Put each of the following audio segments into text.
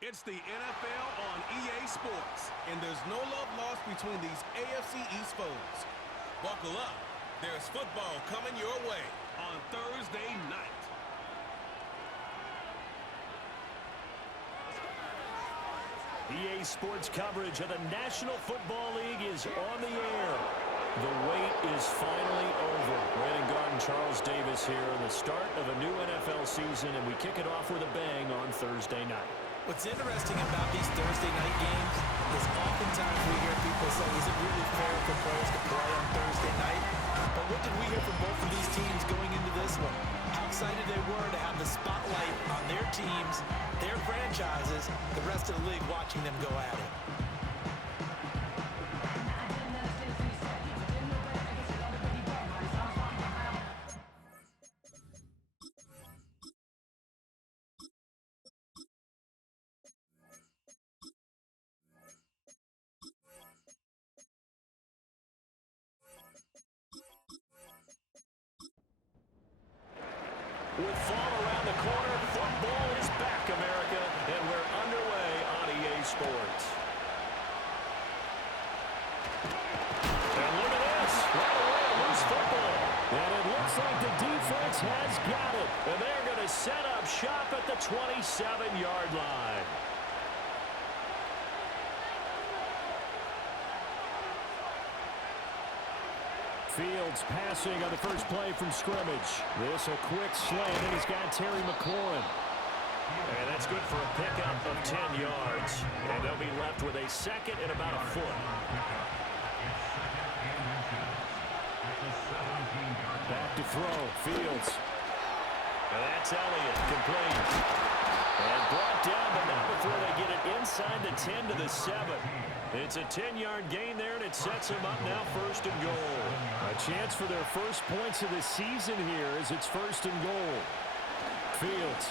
It's the NFL on EA Sports. And there's no love lost between these AFC East foes. Buckle up. There's football coming your way On Thursday night. EA Sports coverage of the National Football League is on the air. The wait is finally over. Brandon Garden, Charles Davis here in the start of a new NFL season, and we kick it off with a bang on Thursday night. What's interesting about these Thursday night games is oftentimes we hear people say, is it really fair for players to play on Thursday night? But what did we hear from both of these teams going into this one? How excited they were to have the spotlight on their teams, their franchises, the rest of the league watching them go at it. With fall around the corner, football is back, America, and we're underway on EA Sports. And look at this, right away, loose football. And it looks like the defense has got it. And they're going to set up shop at the 27-yard line. Fields passing on the first play from scrimmage. This a quick slant, and he's got Terry McLaurin. And that's good for a pickup of 10 yards. And they'll be left with a second and about a foot. Back to throw, Fields. And that's Elliott, complete. And brought down, but not before they get it inside the 10 to the 7. It's a 10-yard gain there, and it sets them up now first and goal. A chance for their first points of the season here as it's first and goal. Fields.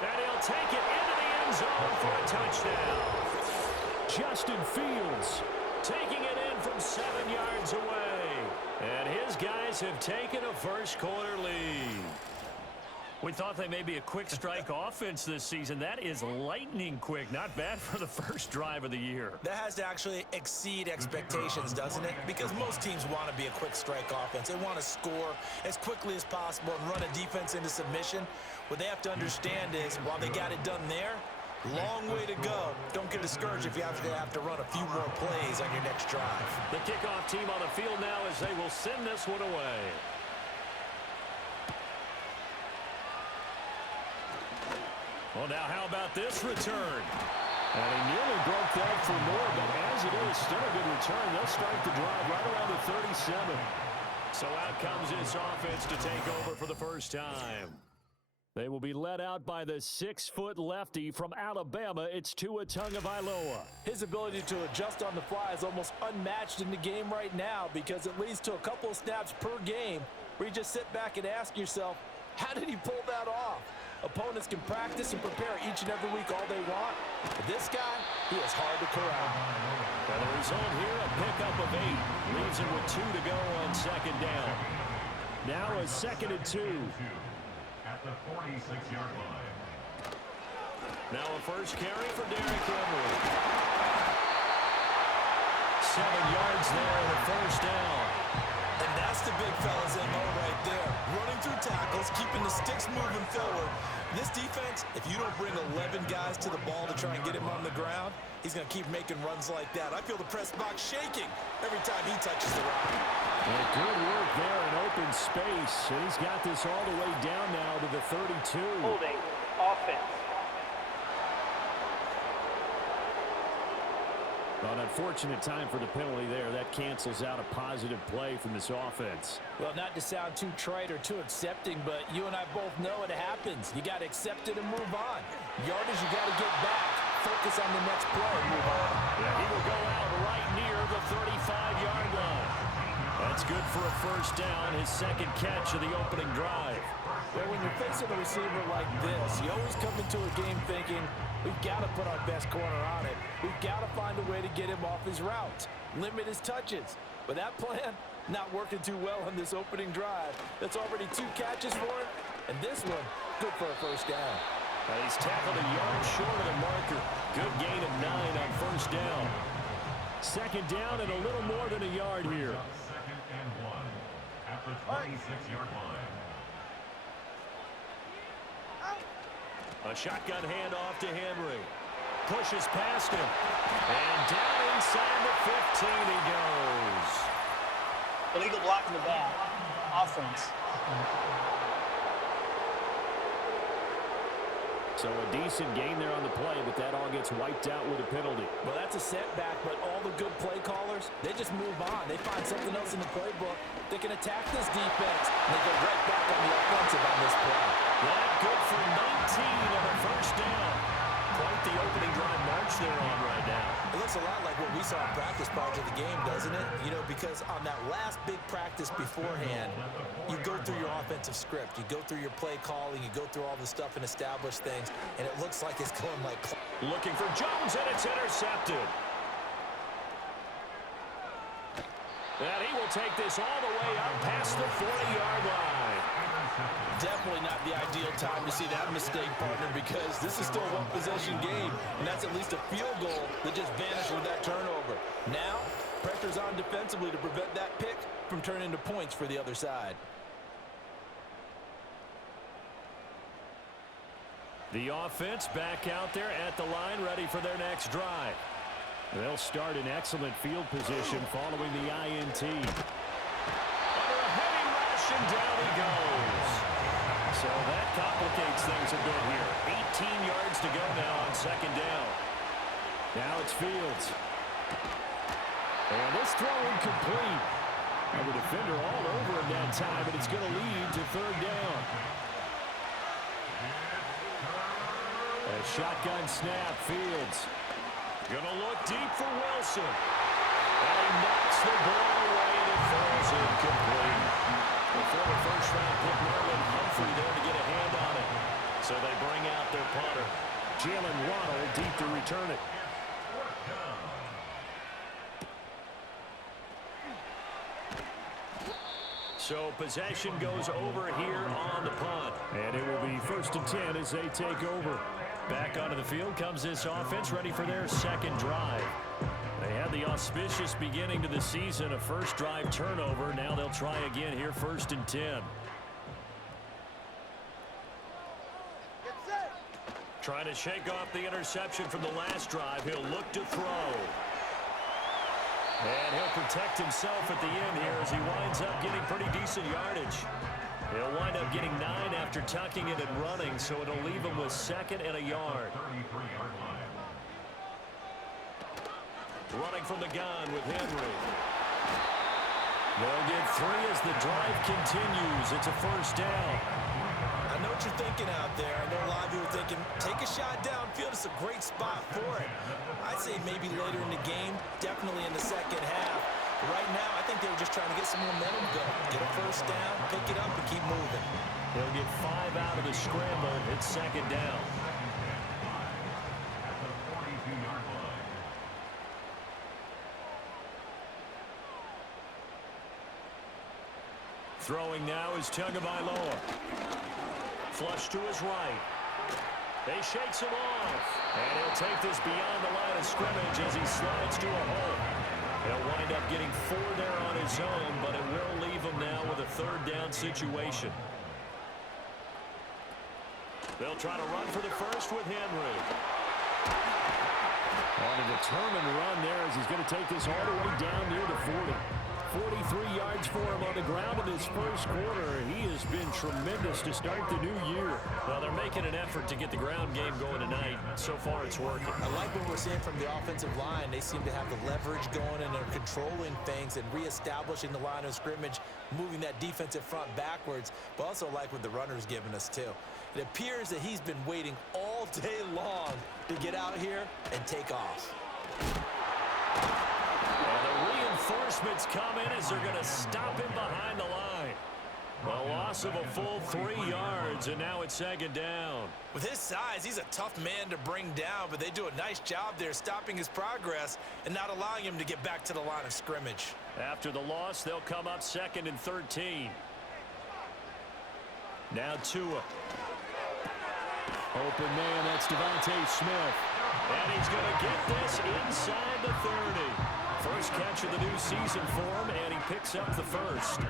And he'll take it into the end zone for a touchdown. Justin Fields taking it in from 7 yards away. And his guys have taken a first-quarter lead. We thought they may be a quick strike offense this season. That is lightning quick. Not bad for the first drive of the year. That has to actually exceed expectations, doesn't it? Because most teams want to be a quick strike offense. They want to score as quickly as possible and run a defense into submission. What they have to understand is, while they got it done there, long way to go. Don't get discouraged if you have to run a few more plays on your next drive. The kickoff team on the field now as they will send this one away. Well, now how about this return? And he nearly broke that for more, but as it is, still a good return. They'll start the drive right around the 37. So out comes this offense to take over for the first time. They will be led out by the 6-foot lefty from Alabama. It's Tua Tagovailoa. His ability to adjust on the fly is almost unmatched in the game right now because it leads to a couple of snaps per game where you just sit back and ask yourself, how did he pull that off? Opponents can practice and prepare each and every week all they want. But this guy, he is hard to corral. And the result here, a pickup of 8. Leaves him with 2 to go on second down. Now a 2nd and 2. At the 46-yard line. Now a first carry for Derrick Henry. 7 yards there and a first down. And that's the big fella's MO right there. Running through tackles, keeping the sticks moving forward. This defense, if you don't bring 11 guys to the ball to try and get him on the ground, he's going to keep making runs like that. I feel the press box shaking every time he touches the rock. And good work there in open space. And he's got this all the way down now to the 32. Holding offense. An unfortunate time for the penalty there. That cancels out a positive play from this offense. Well, not to sound too trite or too accepting, but you and I both know it happens. You got to accept it and move on. Yardage, you got to get back. Focus on the next play and move on. Yeah, he will go out right near the 35-yard line. That's good for a first down, his second catch of the opening drive. Well, when you're facing a receiver like this, you always come into a game thinking, we've got to put our best corner on it. We've got to find a way to get him off his routes, limit his touches. But that plan, not working too well on this opening drive. That's already 2 catches for him, and this one, Good for a first down. And he's tackled a yard short of the marker. Good gain of 9 on first down. Second down and a little more than a yard here. Second and 1 at the 26-yard line. A shotgun handoff to Henry. Pushes past him. And down inside the 15 he goes. Illegal block in the back. Offense. So a decent gain there on the play, but that all gets wiped out with a penalty. Well, that's a setback, but all the good play callers, they just move on. They find something else in the playbook. They can attack this defense, and they go right back on the offensive on this play. That good for 19 on a first down. Quite the opening drive march they're on right now. It looks a lot like what we saw in practice prior to the game, doesn't it? You know, because on that last big practice beforehand, you go through your offensive script. You go through your play calling. You go through all the stuff and establish things, and it looks like it's going like... Looking for Jones, and it's intercepted. And he will take this all the way up past the 40-yard line. Definitely not the ideal time to see that mistake, partner, because this is still a one-possession game, and that's at least a field goal that just vanished with that turnover. Now, pressure's on defensively to prevent that pick from turning into points for the other side. The offense back out there at the line, ready for their next drive. They'll start in excellent field position following the INT. Under a heavy rush, and down he goes. So that complicates things a bit here. 18 yards to go now on second down. Now it's Fields. And this throw incomplete. And the defender all over him that time, but it's going to lead to third down. A shotgun snap, Fields. Gonna look deep for Wilson. And he knocks the ball away, and it falls incomplete. The former first-round pick Marlon Humphrey there to get a hand on it. So they bring out their punter. Jalen Waddle deep to return it. So possession goes over here on the punt. And it will be 1st and 10 as they take over. Back onto the field comes this offense, ready for their second drive. They had the auspicious beginning to the season, a first drive turnover. Now they'll try again here, 1st and 10. Trying to shake off the interception from the last drive. He'll look to throw. And he'll protect himself at the end here as he winds up getting pretty decent yardage. He'll wind up getting 9 after tucking it and running, so it'll leave him with 2nd and a yard. Running from the gun with Henry. They'll get 3 as the drive continues. It's a first down. I know what you're thinking out there. I know a lot of you are thinking, take a shot downfield. It's a great spot for it. I'd say maybe later in the game, definitely in the second half. But right now, I think they were just trying to get some momentum going. Get a first down, pick it up, and keep moving. They'll get 5 out of the scramble. It's second down. Throwing now is Tagovailoa. Flush to his right. They shakes him off. And he'll take this beyond the line of scrimmage as he slides to a hole. He'll wind up getting 4 there on his own, but it will leave him now with a third down situation. They'll try to run for the first with Henry. On a determined run there as he's going to take this all the way down near the 40. 43 yards for him on the ground in this first quarter. He has been tremendous to start the new year. Well, they're making an effort to get the ground game going tonight. So far, it's working. I like what we're seeing from the offensive line. They seem to have the leverage going, and they're controlling things and reestablishing the line of scrimmage, moving that defensive front backwards, but also like what the runner's giving us, too. It appears that he's been waiting all day long to get out here and take off. Reinforcements come in as they're going to stop him behind the line. A loss of a full 3 yards, and now it's second down. With his size, he's a tough man to bring down, but they do a nice job there stopping his progress and not allowing him to get back to the line of scrimmage. After the loss, they'll come up 2nd and 13. Now Tua. Open man, that's Devontae Smith. And he's going to get this inside the 30. First catch of the new season for him, and he picks up the first.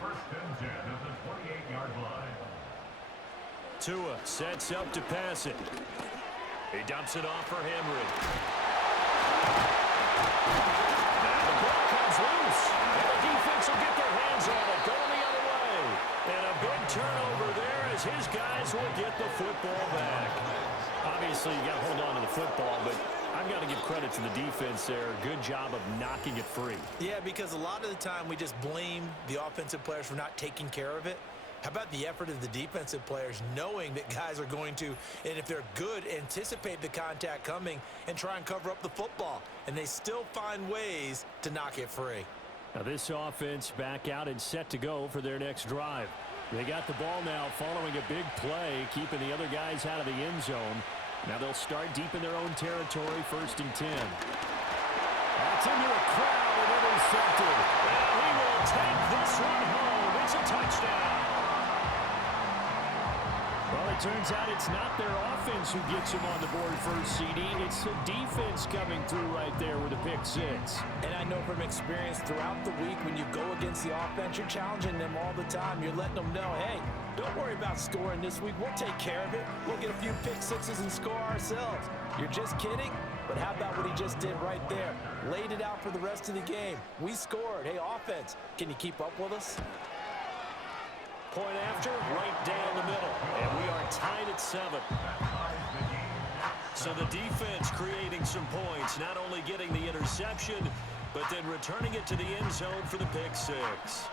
First and 10 at the 28-yard line. Tua sets up to pass it. He dumps it off for Henry. Now the ball comes loose, and the defense will get their hands on it, going the other way. And a big turnover there as his guys will get the football back. Obviously, you got to hold on to the football, but I've got to give credit to the defense there. Good job of knocking it free. Yeah, because a lot of the time we just blame the offensive players for not taking care of it. How about the effort of the defensive players knowing that guys are going to, and if they're good, anticipate the contact coming and try and cover up the football. And they still find ways to knock it free. Now this offense back out and set to go for their next drive. They got the ball now following a big play, keeping the other guys out of the end zone. Now they'll start deep in their own territory, 1st and 10. That's into a crowd and intercepted. And he will take this one home. It's a touchdown. Well, it turns out it's not their offense who gets him on the board first, CD. It's the defense coming through right there with a pick 6. And I know from experience throughout the week when you go against the offense, you're challenging them all the time. You're letting them know, hey, don't worry about scoring this week. We'll take care of it. We'll get a few pick 6s and score ourselves. You're just kidding? But how about what he just did right there? Laid it out for the rest of the game. We scored. Hey, offense, can you keep up with us? Point after, right down the middle. And we are tied at 7. So the defense creating some points, not only getting the interception, but then returning it to the end zone for the pick 6.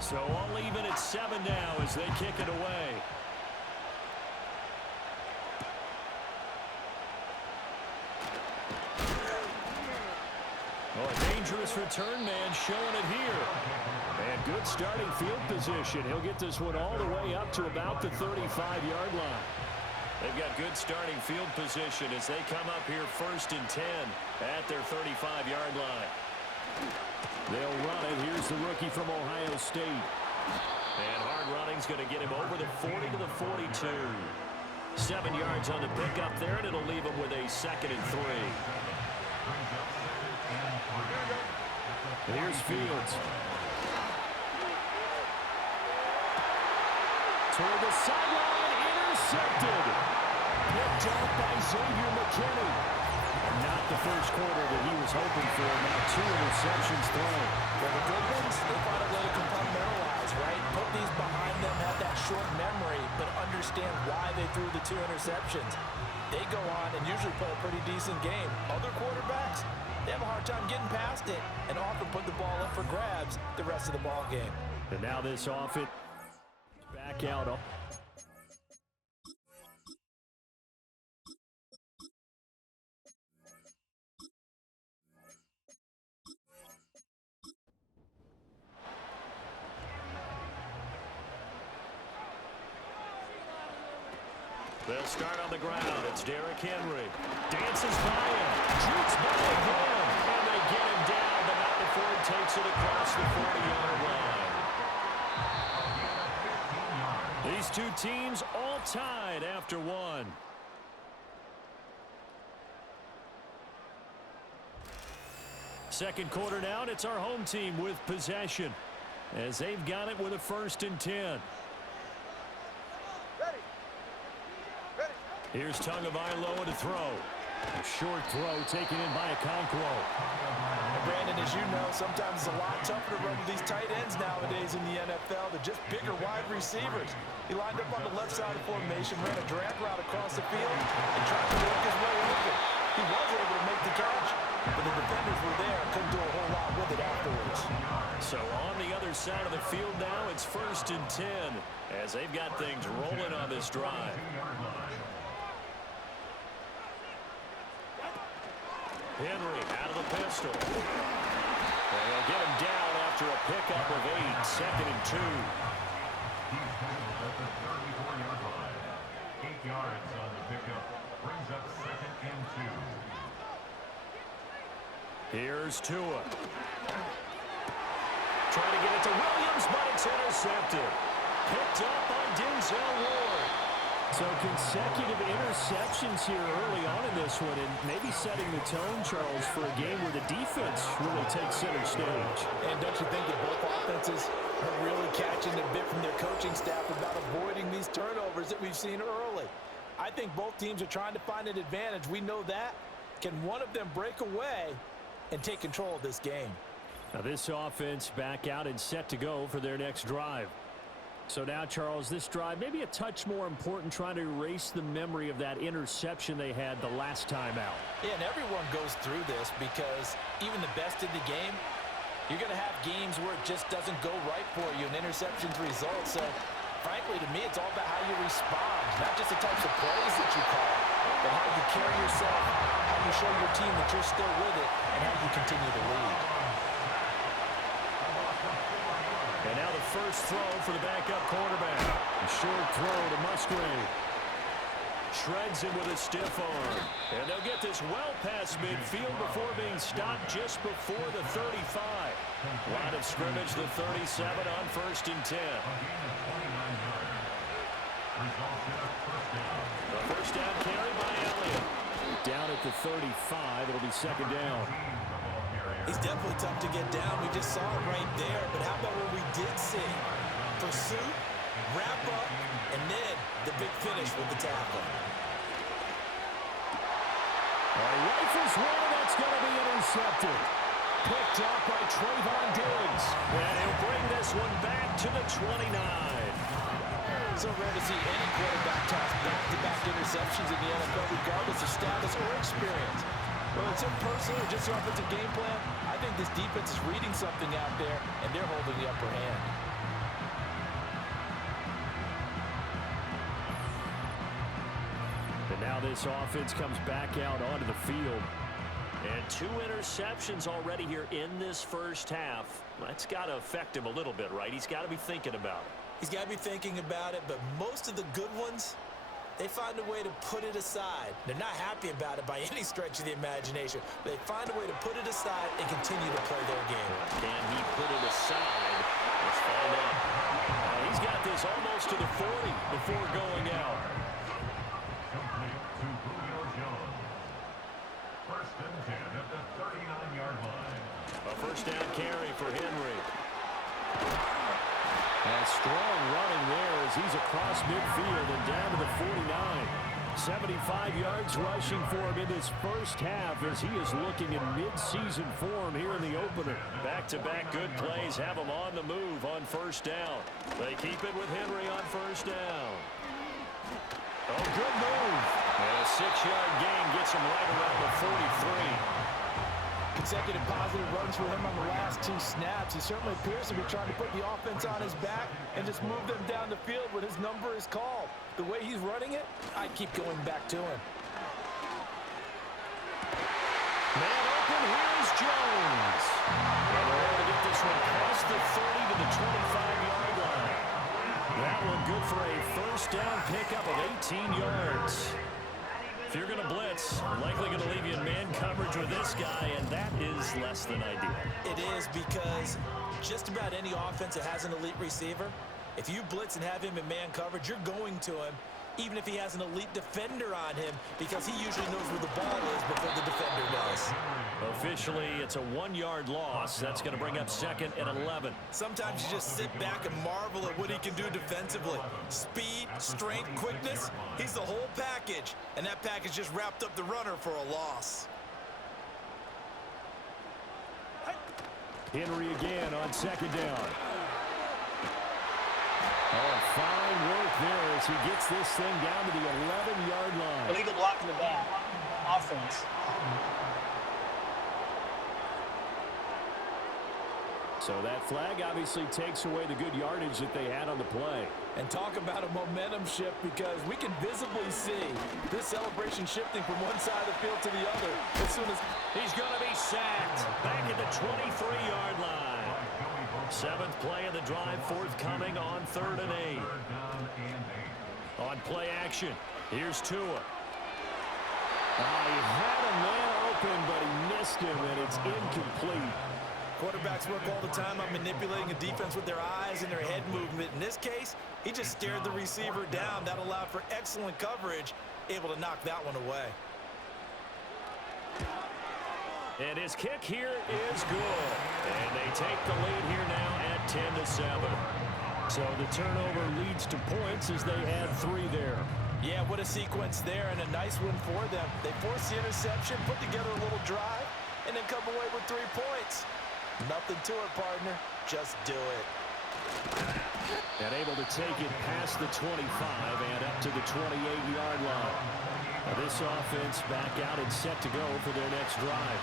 So all even at 7 now as they kick it away. Oh, a dangerous return man showing it here. And good starting field position. He'll get this one all the way up to about the 35-yard line. They've got good starting field position as they come up here 1st and 10 at their 35-yard line. They'll run it. Here's the rookie from Ohio State. And hard running's going to get him over the 40 to the 42. 7 yards on the pickup there, and it'll leave him with a 2nd and 3. Here's Fields. Toward the sideline, intercepted. Picked up by Xavier McKinney. And not the first quarter that he was hoping for. Now 2 interceptions thrown. For the good ones, they find a way to compartmentalize, right? Put these behind them, have that short memory, but understand why they threw the 2 interceptions. They go on and usually play a pretty decent game. Other quarterbacks, they have a hard time getting past it and often put the ball up for grabs the rest of the ball game. And now this offense back out. They'll start on the ground. It's Derrick Henry. Dances by him. Shoots by again. And they get him down, but not before he takes it across the 40-yard line. These two teams all tied after 1. Second quarter now, and it's our home team with possession as they've got it with a 1st and 10. Here's Tagovailoa to throw. A short throw taken in by Okonkwo. Brandon, as you know, sometimes it's a lot tougher to run with these tight ends nowadays in the NFL. They're just bigger wide receivers. He lined up on the left side of the formation, ran a drag route across the field, and tried to work his way open. He was able to make the catch, but the defenders were there and couldn't do a whole lot with it afterwards. So on the other side of the field now, it's 1st and 10 as they've got things rolling on this drive. Henry out of the pistol. And they'll get him down after a pickup of 8. 2nd and 2. He's tackled at the 34-yard line. 8 yards on the pickup. Brings up 2nd and 2. Here's Tua. Trying to get it to Williams, but it's intercepted. Picked up by Denzel. Denzel Ward. So consecutive interceptions here early on in this one, and maybe setting the tone, Charles, for a game where the defense really takes center stage. And don't you think that both offenses are really catching a bit from their coaching staff about avoiding these turnovers that we've seen early? I think both teams are trying to find an advantage. We know that. Can one of them break away and take control of this game? Now this offense back out and set to go for their next drive. So now, Charles, this drive maybe a touch more important, trying to erase the memory of that interception they had the last time out. Yeah, and everyone goes through this because even the best in the game, you're going to have games where it just doesn't go right for you, and interceptions result. So, frankly, to me, it's all about how you respond, not just the types of plays that you call, but how you carry yourself, how you show your team that you're still with it, and how you continue to lead. And now the first throw for the backup quarterback. A short throw to Musgrave. Shreds him with a stiff arm. And they'll get this well past midfield before being stopped just before the 35. Line of scrimmage, the 37 on 1st and 10. The first down carry by Elliott. Down at the 35, it'll be 2nd down. He's definitely tough to get down. We just saw it right there. But how about what we did see? Pursuit, wrap up, and then the big finish with the tackle. Rifles one, that's going to be intercepted. Picked off by Trayvon Diggs. And he'll bring this one back to the 29. So rare to see any quarterback toss back-to-back interceptions in the NFL, regardless of status or experience. Whether it's him personally or just their offensive game plan, I think this defense is reading something out there, and they're holding the upper hand. And now this offense comes back out onto the field. And 2 interceptions already here in this first half. That's got to affect him a little bit, right? He's got to be thinking about it. He's got to be thinking about it, but most of the good ones, they find a way to put it aside. They're not happy about it by any stretch of the imagination. They find a way to put it aside and continue to play their game. Can he put it aside? Let's find out. He's got this almost to the 40 before going out. First and 10 at the 39-yard line. A first down carry for Henry. And strong running there as he's across midfield and down to the 49. 75 yards rushing for him in this first half as he is looking in mid-season form here in the opener. Back-to-back good plays have him on the move on first down. They keep it with Henry on first down. Oh, good move. And a 6-yard gain gets him right around the 43. Consecutive positive runs for him on the last 2 snaps. He certainly appears to be trying to put the offense on his back and just move them down the field when his number is called. The way he's running it, I keep going back to him. Man open, here's Jones. And they're able to get this one past the 30 to the 25-yard line. That one good for a first down pickup of 18 yards. If you're going to blitz, likely going to leave you in man coverage with this guy, and that is less than ideal. It is, because just about any offense that has an elite receiver, if you blitz and have him in man coverage, you're going to him, even if he has an elite defender on him, because he usually knows where the ball is before the defender does. Officially, it's a 1-yard loss. That's going to bring up 2nd and 11. Sometimes you just sit back and marvel at what he can do defensively. Speed, strength, quickness, he's the whole package. And that package just wrapped up the runner for a loss. Henry again on 2nd down. Oh, fine work there as he gets this thing down to the 11-yard line. Illegal block in the back. Offense. So that flag obviously takes away the good yardage that they had on the play. And talk about a momentum shift, because we can visibly see this celebration shifting from one side of the field to the other as soon as he's going to be sacked back at the 23-yard line. 7th play of the drive forthcoming on 3rd and 8. On play action, here's Tua. He had a man open, but he missed him, and it's incomplete. Quarterbacks work all the time on manipulating a defense with their eyes and their head movement. In this case, he just stared the receiver down. That allowed for excellent coverage, able to knock that one away. And his kick here is good. And they take the lead here now at 10-7. So the turnover leads to points as they add 3 there. Yeah, what a sequence there, and a nice win for them. They force the interception, put together a little drive, and then come away with 3 points. Nothing to it, partner. Just do it. And able to take it past the 25 and up to the 28-yard line. Now this offense back out and set to go for their next drive.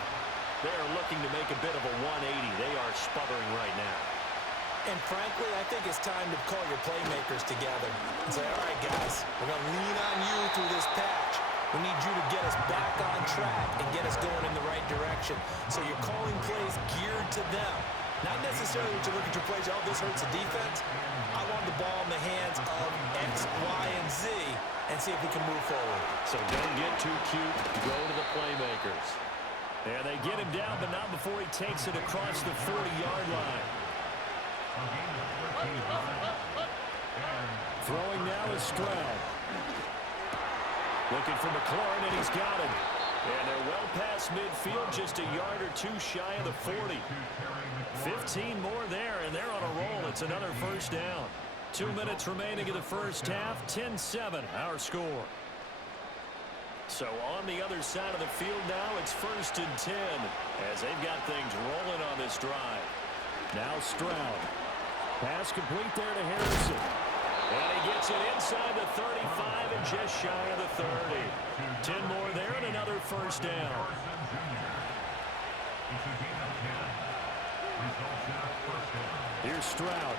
They're looking to make a bit of a 180. They are sputtering right now. And frankly, I think it's time to call your playmakers together and say, all right, guys, we're going to lean on you through this patch. We need you to get us back on track and get us going in the right direction. So you're calling plays geared to them. Not necessarily to look at your plays, oh, this hurts the defense. I want the ball in the hands of X, Y, and Z and see if we can move forward. So don't get too cute. Go to the playmakers. And they get him down, but not before he takes it across the 40-yard line. Throwing now is Stroud. Looking for McLaurin, and he's got him. And they're well past midfield, just a yard or 2 shy of the 40. 15 more there, and they're on a roll. It's another first down. 2 minutes remaining in the first half. 10-7, our score. So on the other side of the field now, it's 1st and 10 as they've got things rolling on this drive. Now Stroud. Pass complete there to Harrison. And he gets it inside the 35 and just shy of the 30. 10 more there and another first down. Here's Stroud.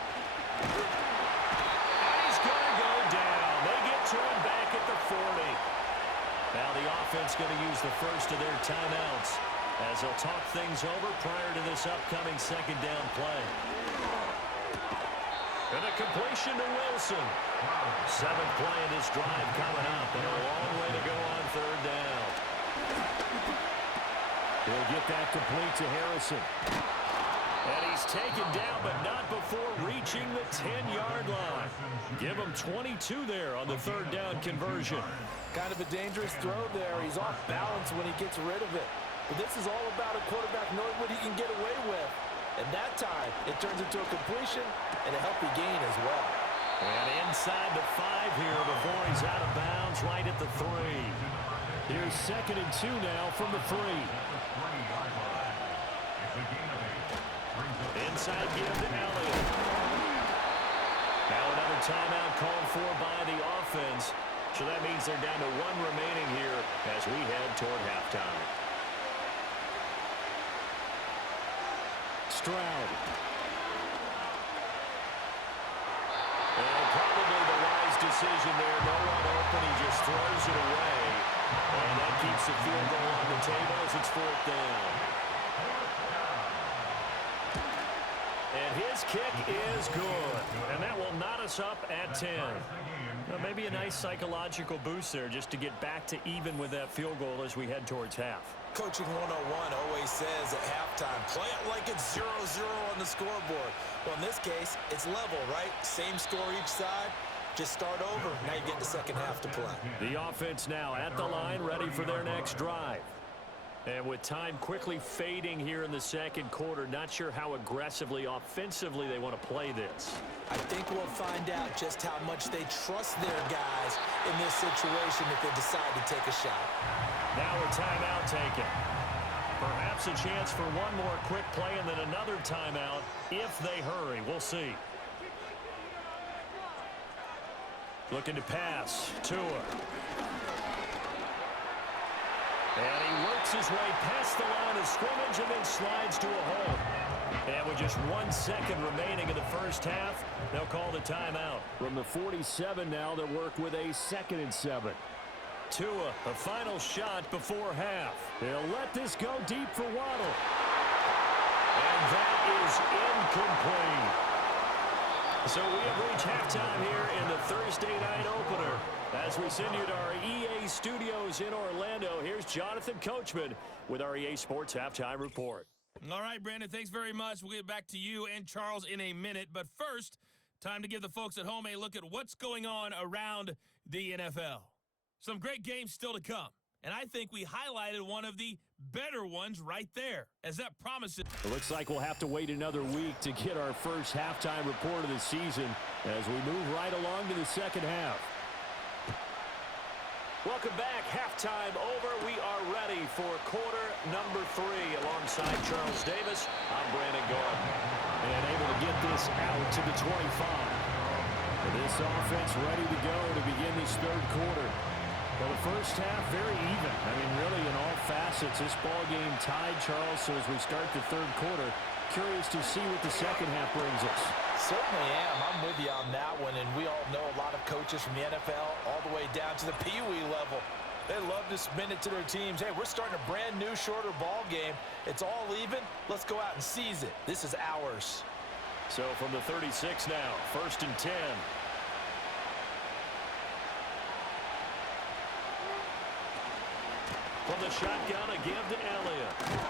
And he's going to go down. They get to him back at the 40. Now the offense going to use the first of their timeouts as they'll talk things over prior to this upcoming second down play. And a completion to Wilson. 7th play in this drive coming up, and a long way to go on 3rd down. He'll get that complete to Harrison. And he's taken down, but not before reaching the 10-yard line. Give him 22 there on the 3rd down conversion. Kind of a dangerous throw there. He's off balance when he gets rid of it. But this is all about a quarterback knowing what he can get away with. And that time, it turns into a completion and a healthy gain as well. And inside the 5 here before he's out of bounds right at the 3. Here's 2nd and 2 now from the 3. Inside give to Elliott. Now another timeout called for by the offense. So that means they're down to 1 remaining here as we head toward halftime. Stroud. And probably the wise decision there. No one open. He just throws it away. And that keeps the field goal on the table as it's 4th down. And his kick is good. And that will knot us up at 10. Well, maybe a nice psychological boost there just to get back to even with that field goal as we head towards half. Coaching 101 always says at halftime, play it like it's 0-0 on the scoreboard. Well, in this case, it's level, right? Same score each side. Just start over. Now you get the second half to play. The offense now at the line, ready for their next drive. And with time quickly fading here in the second quarter, not sure how aggressively, offensively they want to play this. I think we'll find out just how much they trust their guys in this situation if they decide to take a shot. Now a timeout taken. Perhaps a chance for one more quick play and then another timeout if they hurry. We'll see. Looking to pass. Tua. And he works his way past the line of scrimmage and then slides to a hole. And with just 1 second remaining in the first half, they'll call the timeout. From the 47 now, they'll work with a 2nd and 7. Tua, a final shot before half. They'll let this go deep for Waddle. And that is incomplete. So we have reached halftime here in the Thursday night opener. As we send you to our EA studios in Orlando, here's Jonathan Coachman with our EA Sports Halftime Report. All right, Brandon, thanks very much. We'll get back to you and Charles in a minute. But first, time to give the folks at home a look at what's going on around the NFL. Some great games still to come. And I think we highlighted one of the better ones right there, as that promises. It looks like we'll have to wait another week to get our first halftime report of the season as we move right along to the second half. Welcome back. Halftime over. We are ready for quarter number 3. Alongside Charles Davis, I'm Brandon Gordon. And able to get this out to the 25. This offense ready to go to begin this third quarter. Well, the first half, very even. I mean, really, in all facets, this ball game tied, Charles. So as we start the third quarter, curious to see what the second half brings us. Certainly am. I'm with you on that one. And we all know a lot of coaches from the NFL all the way down to the Pee-wee level. They love to spin it to their teams. Hey, we're starting a brand new, shorter ball game. It's all even. Let's go out and seize it. This is ours. So from the 36 now, 1st and 10. From the shotgun, a give to Elliott.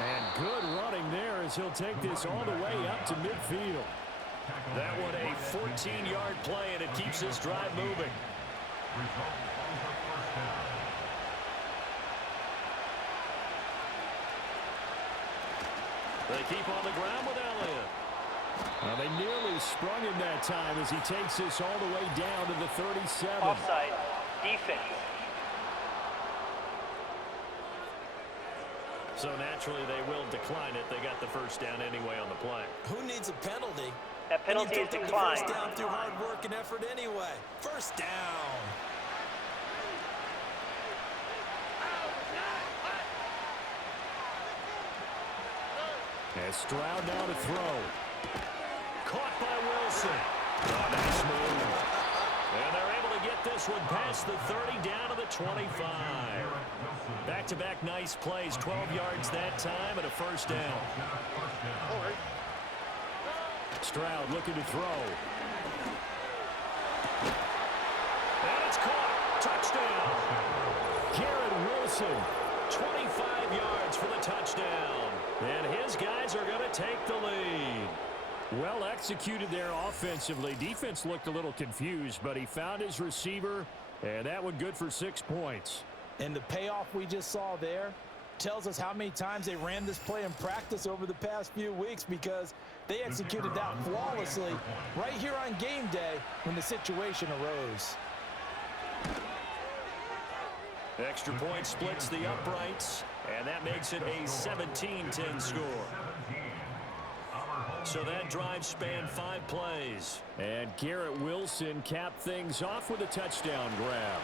And good running there as he'll take this all the way up to midfield. That one a 14-yard play, and it keeps this drive moving. They keep on the ground with Elliott. Well, they nearly sprung him that time as he takes this all the way down to the 37. Offside. Defense. So naturally they will decline it. They got the first down anyway on the play. Who needs a penalty? That penalty is declined. First down through hard work and effort anyway. First down. And Stroud now to throw. Caught by Wilson. Oh, nice move. And they're able to get this one past the 30 down to the 25. Back-to-back nice plays, 12 yards that time and a first down. Stroud looking to throw. And it's caught. Touchdown. Garrett Wilson, 25 yards for the touchdown. And his guys are going to take the lead. Well executed there offensively. Defense looked a little confused, but he found his receiver, and that one good for 6 points. And the payoff we just saw there tells us how many times they ran this play in practice over the past few weeks, because they executed that flawlessly right here on game day when the situation arose. Extra point splits the uprights, and that makes it a 17-10 score. So that drive spanned 5 plays. And Garrett Wilson capped things off with a touchdown grab.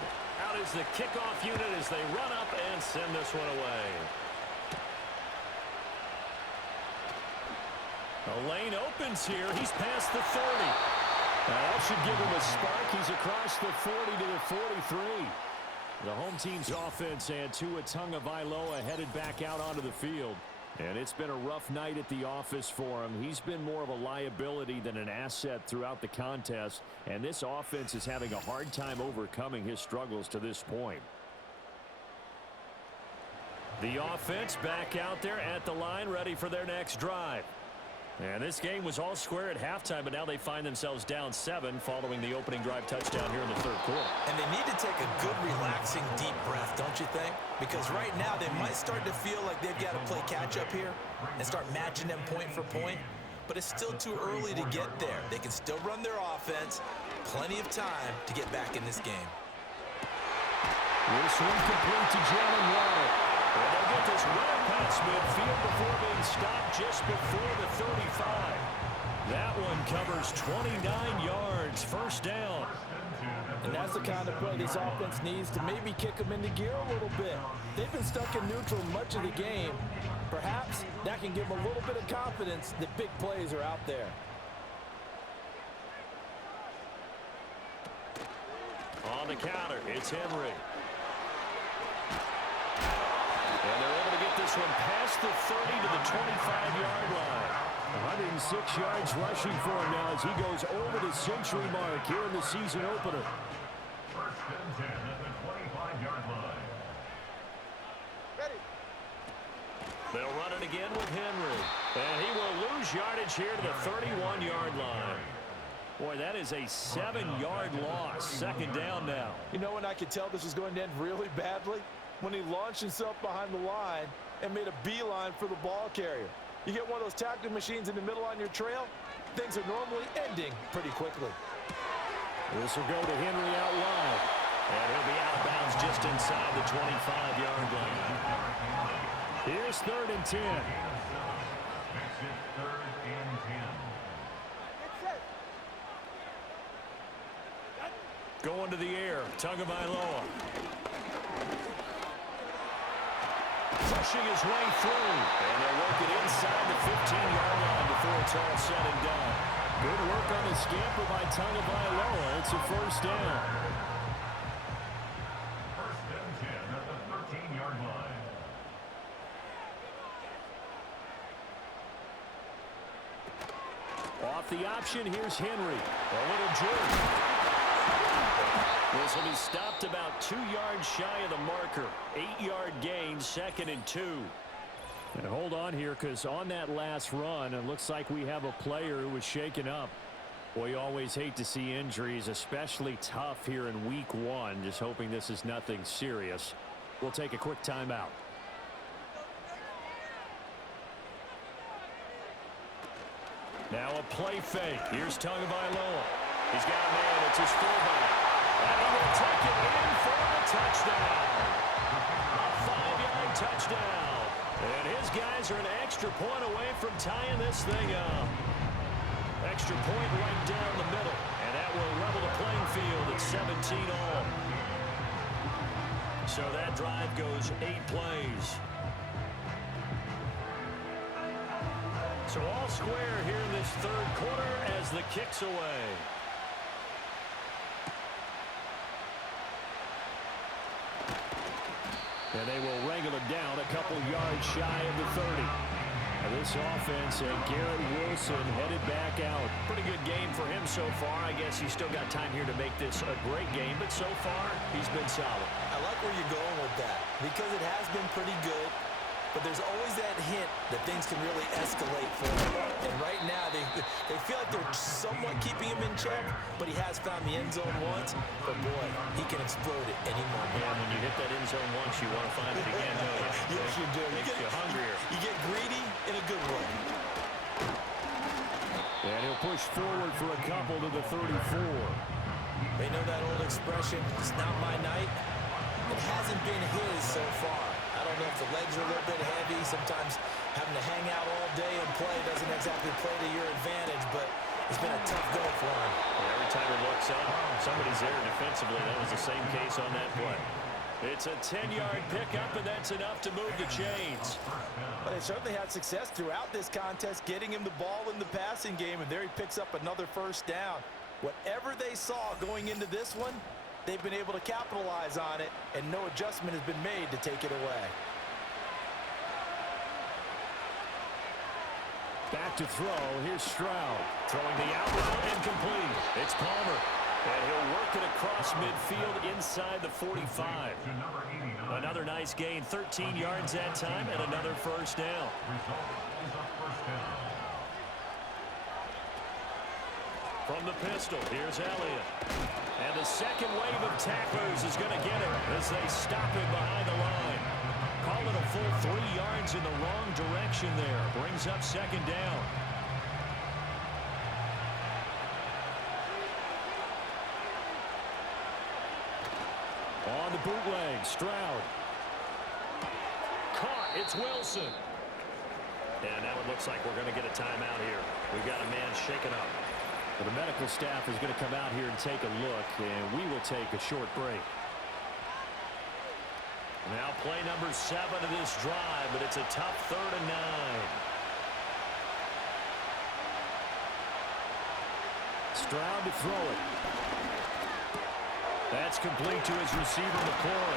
Out is the kickoff unit as they run up and send this one away. The lane opens here. He's past the 30. That should give him a spark. He's across the 40 to the 43. The home team's offense and Tua Tagovailoa headed back out onto the field. And it's been a rough night at the office for him. He's been more of a liability than an asset throughout the contest. And this offense is having a hard time overcoming his struggles to this point. The offense back out there at the line, ready for their next drive. And this game was all square at halftime, but now they find themselves down 7 following the opening drive touchdown here in the third quarter. And they need to take a good, relaxing, deep breath, don't you think? Because right now they might start to feel like they've got to play catch-up here and start matching them point for point. But it's still too early to get there. They can still run their offense. Plenty of time to get back in this game. This one complete to Jalen Waddle. And they'll get this well past midfield before being stopped just before the 35. That one covers 29 yards, first down. And that's the kind of play this offense needs to maybe kick them into gear a little bit. They've been stuck in neutral much of the game. Perhaps that can give them a little bit of confidence that big plays are out there. On the counter, it's Henry. And they're able to get this one past the 30 to the 25-yard line. 106 yards rushing for him now as he goes over the century mark here in the season opener. First and 10 at the 25-yard line. Ready. They'll run it again with Henry. And he will lose yardage here to the 31-yard line. Boy, that is a 7-yard loss. Second down now. You know when I could tell this was going to end really badly? When he launched himself behind the line and made a beeline for the ball carrier. You get one of those tackling machines in the middle on your trail, things are normally ending pretty quickly. This will go to Henry out wide. And he'll be out of bounds just inside the 25-yard line. Here's 3rd and 10. Makes it 3rd and 10. Going to the air, Tagovailoa. Pushing his way through. And they'll work it inside the 15-yard line before it's all said and done. Good work on the scamper by Tagovailoa. It's a first down. 1st and 10 at the 13-yard line. Off the option, here's Henry. A little jerk. This will be stopped about 2 yards shy of the marker. 8-yard gain, 2nd and 2. And hold on here, because on that last run, it looks like we have a player who was shaken up. Boy, you always hate to see injuries, especially tough here in week 1. Just hoping this is nothing serious. We'll take a quick timeout. Now a play fake. Here's Tagovailoa. He's got a man. It's his fullback. And he will take it in for a touchdown. A 5-yard touchdown. And his guys are an extra point away from tying this thing up. Extra point right down the middle. And that will level the playing field at 17 all. So that drive goes 8 plays. So all square here in this 3rd quarter as the kick's away. And they will wrangle it down a couple yards shy of the 30. Now this offense and Garrett Wilson headed back out. Pretty good game for him so far. I guess he's still got time here to make this a great game, but so far he's been solid. I like where you're going with that because it has been pretty good. But there's always that hint that things can really escalate for him. And right now, they feel like they're somewhat keeping him in check, but he has found the end zone once. But, boy, he can explode at any moment. Yeah, when you hit that end zone once, you want to find it again, don't you? Yes, you do. Makes you hungrier. You get greedy in a good way. And he'll push forward for a couple to the 34. They know that old expression, it's not my night. It hasn't been his so far. I don't know if the legs are a little bit heavy. Sometimes having to hang out all day and play doesn't exactly play to your advantage, but it's been a tough go for him. And every time he looks up, somebody's there defensively. That was the same case on that play. It's a 10-yard pickup, and that's enough to move the chains. But they certainly had success throughout this contest, getting him the ball in the passing game, and there he picks up another first down. Whatever they saw going into this one, they've been able to capitalize on it, and no adjustment has been made to take it away. Back to throw. Here's Stroud. Throwing the out route incomplete. It's Palmer. And he'll work it across midfield inside the 45. Another nice gain. 13 yards that time and another first down. From the pistol, here's Elliott. And the second wave of tacklers is going to get him as they stop him behind the line. Call it a full 3 yards in the wrong direction there. Brings up second down. On the bootleg, Stroud. Caught, it's Wilson. And now it looks like we're going to get a timeout here. We've got a man shaken up. Well, the medical staff is going to come out here and take a look, and we will take a short break. Now play number 7 of this drive, but it's a tough 3rd and 9. Stroud to throw it. That's complete to his receiver, McCoy.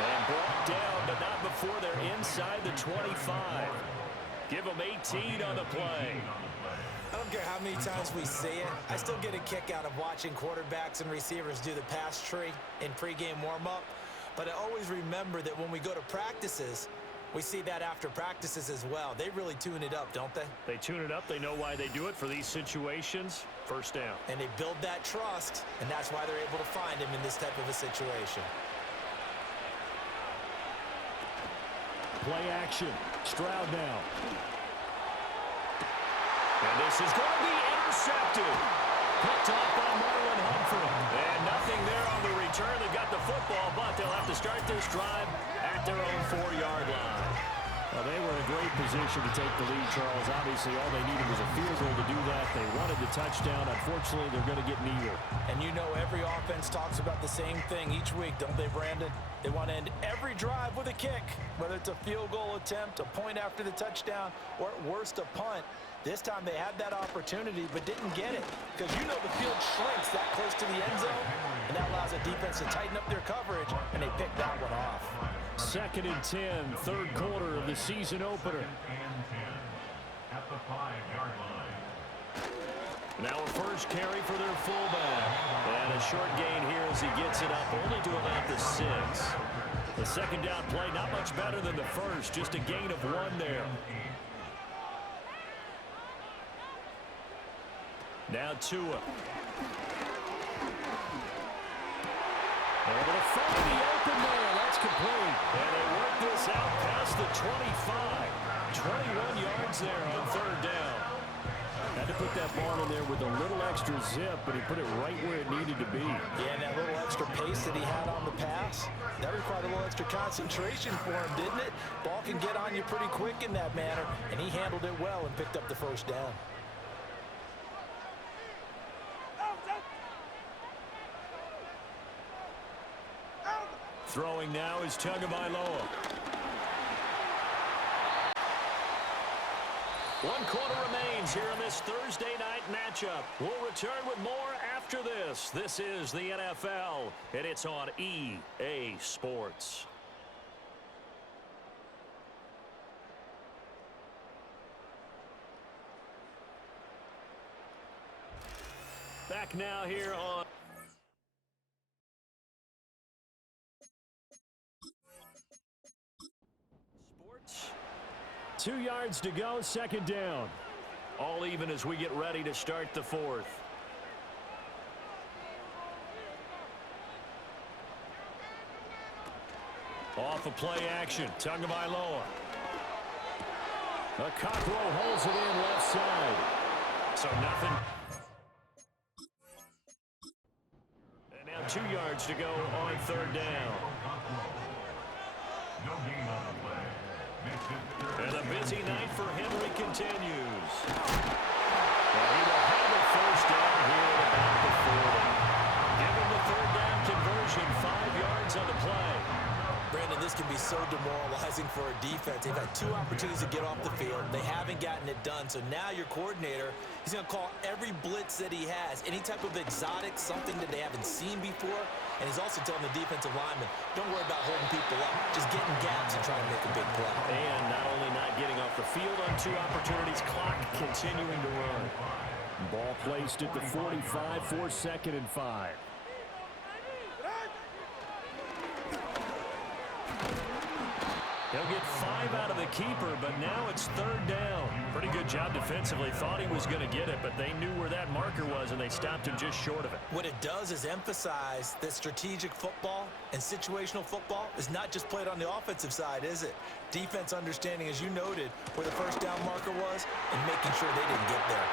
And brought down, but not before they're inside the 25. Give them 18 on the play. I don't care how many times we see it. I still get a kick out of watching quarterbacks and receivers do the pass tree in pregame warm-up. But I always remember that when we go to practices, We see that after practices as well. They really tune it up, don't they? They tune it up. They know why they do it for these situations. First down. And they build that trust, and that's why they're able to find him in this type of a situation. Play action. Stroud now. And this is going to be intercepted. Picked off by Marlon Humphrey. And nothing there on the return. They got the football, but they'll have to start this drive at their own 4-yard line. Well, they were in a great position to take the lead, Charles. Obviously, all they needed was a field goal to do that. They wanted the touchdown. Unfortunately, they're going to get neither. And you know every offense talks about the same thing each week, don't they, Brandon? They want to end every drive with a kick, whether it's a field goal attempt, a point after the touchdown, or at worst, a punt. This time they had that opportunity but didn't get it because you know the field shrinks that close to the end zone, and that allows the defense to tighten up their coverage, and they picked that one off. 2nd and 10, third quarter of the season opener. At the 5-yard line. Now a first carry for their fullback. And a short gain here as he gets it up only to about the 6. The second down play not much better than the first, just a gain of 1 there. Now Tua. Able to find the open man. That's complete. And they work this out past the 25. 21 yards there on third down. Had to put that ball in there with a little extra zip, but he put it right where it needed to be. Yeah, and that little extra pace that he had on the pass, that required a little extra concentration for him, didn't it? Ball can get on you pretty quick in that manner, and he handled it well and picked up the first down. Throwing now is Tagovailoa. 1 quarter remains here in this Thursday night matchup. We'll return with more after this. This is the NFL, and it's on EA Sports. Back now here on Sports. 2 yards to go, second down. All even as we get ready to start the fourth. Off of play action, Tagovailoa. The Cockrell holds it in left side. So nothing. And now 2 yards to go on third down. No gain on the play. Makes it third. And a busy night for Henry continues. Well, he will have a first down here at about the 40. Given the third down conversion, 5 yards on the play. Brandon, this can be so demoralizing for a defense. They've had 2 opportunities to get off the field. They haven't gotten it done. So now your coordinator, he's going to call every blitz that he has, any type of exotic, something that they haven't seen before. And he's also telling the defensive lineman, don't worry about holding people up. Just get in gaps and try to make a big play. And not only not getting off the field on 2 opportunities, clock continuing to run. Ball placed at the 45 for 2nd and 5. He'll get 5 out of the keeper, but now it's third down. Pretty good job defensively. Thought he was going to get it, but they knew where that marker was, and they stopped him just short of it. What it does is emphasize that strategic football and situational football is not just played on the offensive side, is it? Defense understanding, as you noted, where the first down marker was and making sure they didn't get there.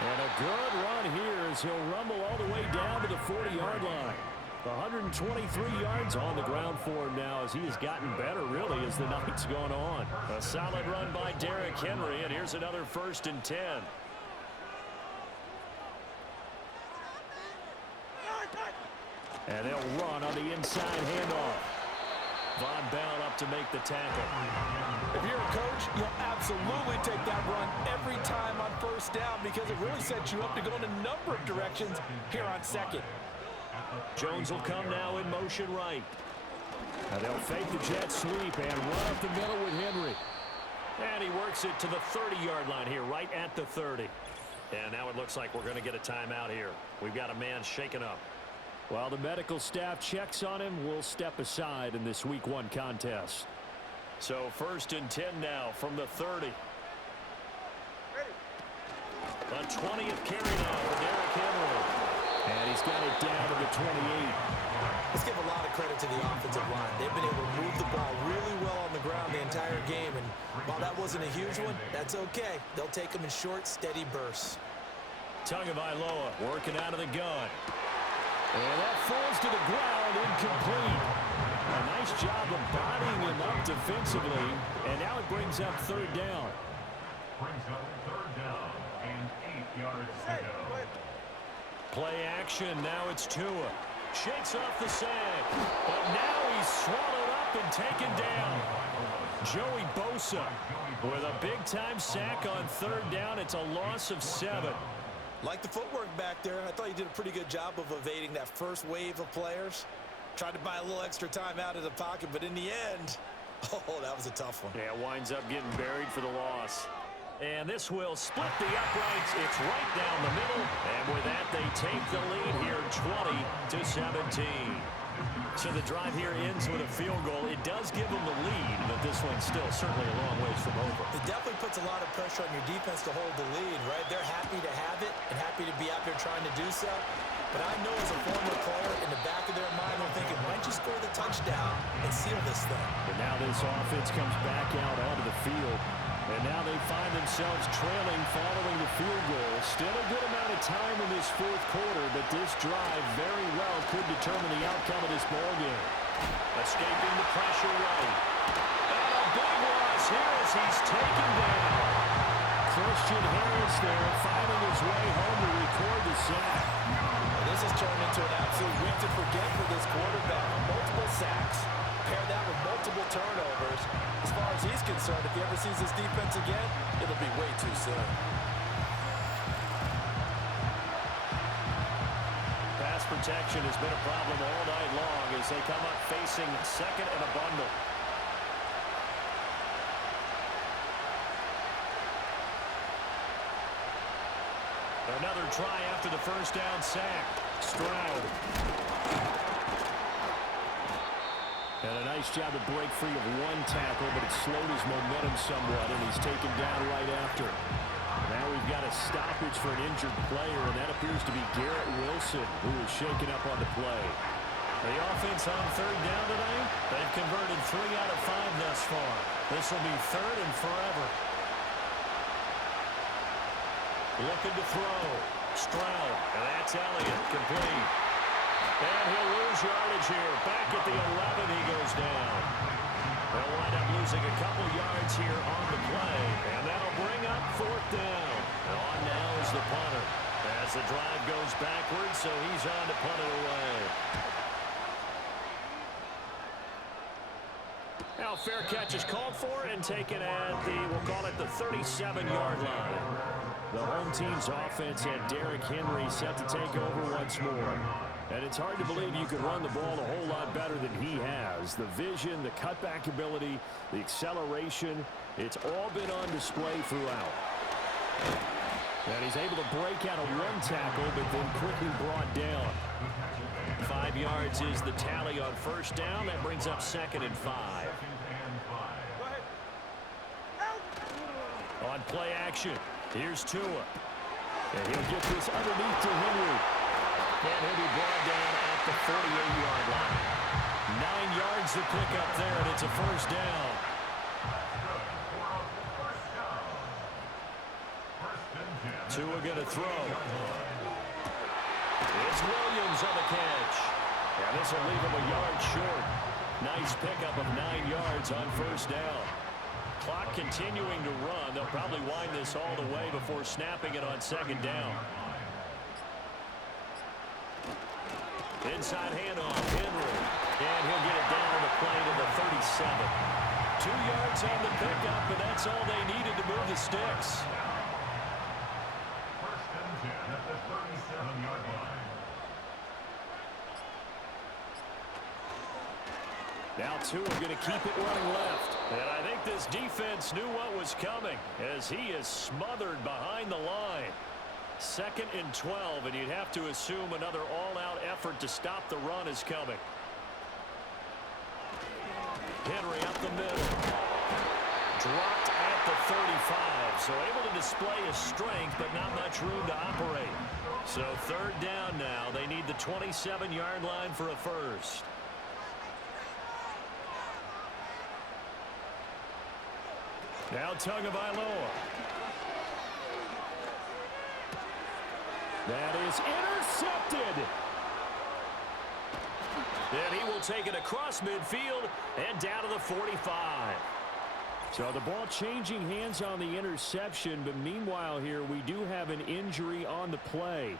And a good run here as he'll rumble all the way down to the 40-yard line. 123 yards on the ground for him now as he has gotten better, really, as the night's gone on. A solid run by Derrick Henry, and here's another 1st and 10. And they'll run on the inside handoff. Von Bell up to make the tackle. If you're a coach, you'll absolutely take that run every time on first down because it really sets you up to go in a number of directions here on second. Jones will come now in motion right. Now they'll fake the jet sweep and run up the middle with Henry. And he works it to the 30-yard line here, right at the 30. And now it looks like we're going to get a timeout here. We've got a man shaken up. While the medical staff checks on him, we'll step aside in this Week 1 contest. So 1st and 10 now from the 30. A 20th carry now for Derrick Henry. And he's got it down to the 28. Let's give a lot of credit to the offensive line. They've been able to move the ball really well on the ground the entire game. And while that wasn't a huge one, that's okay. They'll take them in short, steady bursts. Tagovailoa working out of the gun. And that falls to the ground, incomplete. A nice job of bodying him up defensively. And now it brings up 3rd down. Brings up 3rd down and 8 yards to go. Play action. Now it's Tua. Shakes off the sack. But now he's swallowed up and taken down. Joey Bosa with a big-time sack on 3rd down. It's a loss of 7. Like the footwork back there, I thought he did a pretty good job of evading that first wave of players. Tried to buy a little extra time out of the pocket, but in the end, oh, that was a tough one. Yeah, winds up getting buried for the loss. And this will split the uprights. It's right down the middle. And with that, they take the lead here 20-17. So the drive here ends with a field goal. It does give them the lead, but this one's still certainly a long ways from over. It definitely puts a lot of pressure on your defense to hold the lead, right? They're happy to have it and happy to be out there trying to do so. But I know as a former player, in the back of their mind, they're thinking, why don't you score the touchdown and seal this thing? But now this offense comes back out onto the field. And now they find themselves trailing following the field goal. Still a good amount of time in this 4th quarter, but this drive very well could determine the outcome of this ballgame. Escaping the pressure right. And a big loss here as he's taken down. Christian Harris there finding his way home to record the sack. This has turned into an absolute week to forget for this quarterback. Multiple sacks, pair that with multiple turnovers. As far as he's concerned, if he ever sees this defense again, it'll be way too soon. Pass protection has been a problem all night long as they come up facing 2nd and a bundle. Another try after the 1st down sack. Stroud. And a nice job to break free of one tackle, but it slowed his momentum somewhat, and he's taken down right after. Now we've got a stoppage for an injured player, and that appears to be Garrett Wilson, who is shaken up on the play. The offense on 3rd down tonight, they've converted 3 out of 5 thus far. This will be 3rd and forever. Looking to throw. Stroud, and that's Elliott, complete. And he'll lose yardage here. Back at the 11, he goes down. They'll wind up losing a couple yards here on the play, and that'll bring up 4th down. And on now is the punter. As the drive goes backwards, so he's on to punt it away. Now fair catch is called for and taken at the, we'll call it the 37-yard line. The home team's offense had Derrick Henry set to take over once more. And it's hard to believe you could run the ball a whole lot better than he has. The vision, the cutback ability, the acceleration, it's all been on display throughout. And he's able to break out of one tackle, but then quickly brought down. 5 yards is the tally on 1st down. That brings up 2nd and 5. On play action, here's Tua. And he'll get this underneath to Henry. And he'll be brought down at the 48-yard line. 9 yards to pick up there, and it's a 1st down. Tua going to throw. It's Williams on the catch. And this will leave him a yard short. Nice pickup of 9 yards on 1st down. Clock continuing to run. They'll probably wind this all the way before snapping it on 2nd down. Inside handoff, Henry. And he'll get it down on the play to the 37. 2 yards on the pickup, and that's all they needed to move the sticks. 1st and 10 at the 37-yard line. Now Tua going to keep it running left. And I think this defense knew what was coming as he is smothered behind the line. 2nd and 12, and you'd have to assume another all-out effort to stop the run is coming. Henry up the middle. dropped at the 35. So able to display his strength, but not much room to operate. So third down now. They need the 27-yard line for a first. Now Tagovailoa. That is intercepted. And he will take it across midfield and down to the 45. So the ball changing hands on the interception, but meanwhile here we do have an injury on the play.